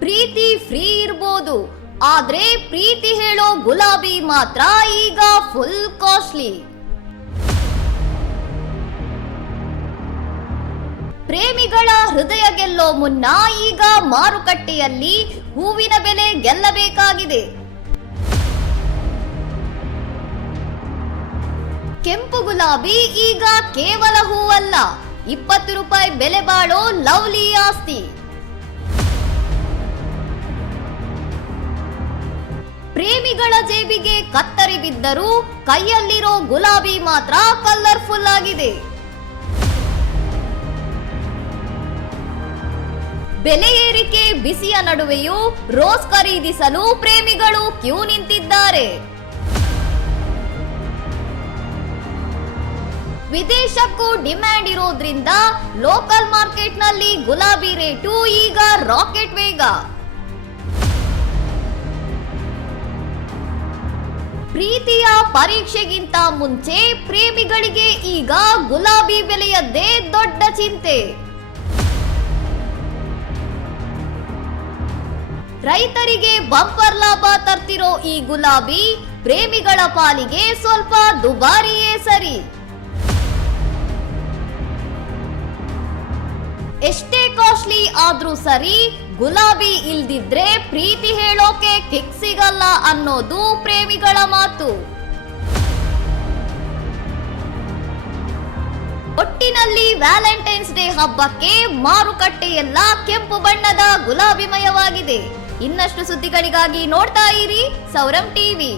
ಪ್ರೀತಿ free ಇರ್ಬೋದು, ಆದ್ರೆ ಪ್ರೀತಿ ಹೇಳೋ ಗುಲಾಬಿ ಮಾತ್ರ ಈಗ ಫುಲ್ ಕಾಸ್ಟ್ಲಿ. ಪ್ರೇಮಿಗಳ ಹೃದಯ ಗೆಲ್ಲೋ ಮುನ್ನ ಈಗ ಮಾರುಕಟ್ಟೆಯಲ್ಲಿ ಹೂವಿನ ಬೆಲೆ ಗೆಲ್ಲಬೇಕಾಗಿದೆ. ಕೆಂಪು ಗುಲಾಬಿ ಈಗ ಕೇವಲ ಹೂವಲ್ಲ, 20 ರೂಪಾಯಿ ಬೆಲೆ ಬಾಳೋ ಲವ್ಲಿ ಆಸ್ತಿ. ಪ್ರೇಮಿಗಳ ಜೇಬಿಗೆ ಕತ್ತರಿ ಬಿದ್ದರೂ ಕೈಯಲ್ಲಿರೋ ಗುಲಾಬಿ ಮಾತ್ರ ಕಲರ್ಫುಲ್ ಆಗಿದೆ. ಬೆಲೆ ಏರಿಕೆ ಬಿಸಿಯ ನಡುವೆಯೂ ರೋಸ್ ಖರೀದಿಸಲು ಪ್ರೇಮಿಗಳು ಕ್ಯೂ ನಿಂತಿದ್ದಾರೆ. ವಿದೇಶಕ್ಕೂ ಡಿಮ್ಯಾಂಡ್ ಇರೋದ್ರಿಂದ ಲೋಕಲ್ ಮಾರ್ಕೆಟ್ನಲ್ಲಿ ಗುಲಾಬಿ ರೇಟು ಈಗ ರಾಕೆಟ್ ವೇಗ. ಪ್ರೀತಿಯ ಪರೀಕ್ಷೆಗಿಂತ ಮುಂಚೆ ಪ್ರೇಮಿಗಳಿಗೆ ಈಗ ಗುಲಾಬಿ ಬೆಲೆಯದ್ದೇ ದೊಡ್ಡ ಚಿಂತೆ. ರೈತರಿಗೆ ಬಂಪರ್ ಲಾಭ ತರ್ತಿರೋ ಈ ಗುಲಾಬಿ ಪ್ರೇಮಿಗಳ ಪಾಲಿಗೆ ಸ್ವಲ್ಪ ದುಬಾರಿಯೇ ಸರಿ. ಎಷ್ಟೇ ಕಾಸ್ಟ್ಲಿ ಆದ್ರೂ ಸರಿ, ಗುಲಾಬಿ ಇಲ್ದಿದ್ರೆ ಪ್ರೀತಿ ಹೇಳೋಕೆ ಕಿಕ್ ಸಿಗಲ್ಲ ಅನ್ನೋದು ಪ್ರೇಮಿಗಳ ಮಾತು. ಒಟ್ಟಿನಲ್ಲಿ ವ್ಯಾಲೆಂಟೈನ್ಸ್ ಡೇ ಹಬ್ಬಕ್ಕೆ ಮಾರುಕಟ್ಟೆಯೆಲ್ಲ ಕೆಂಪು ಬಣ್ಣದ ಗುಲಾಬಿಮಯವಾಗಿದೆ. ಇನ್ನಷ್ಟು ಸುದ್ದಿಗಳಿಗಾಗಿ ನೋಡ್ತಾ ಇರಿ ಸೌರಂ ಟಿವಿ.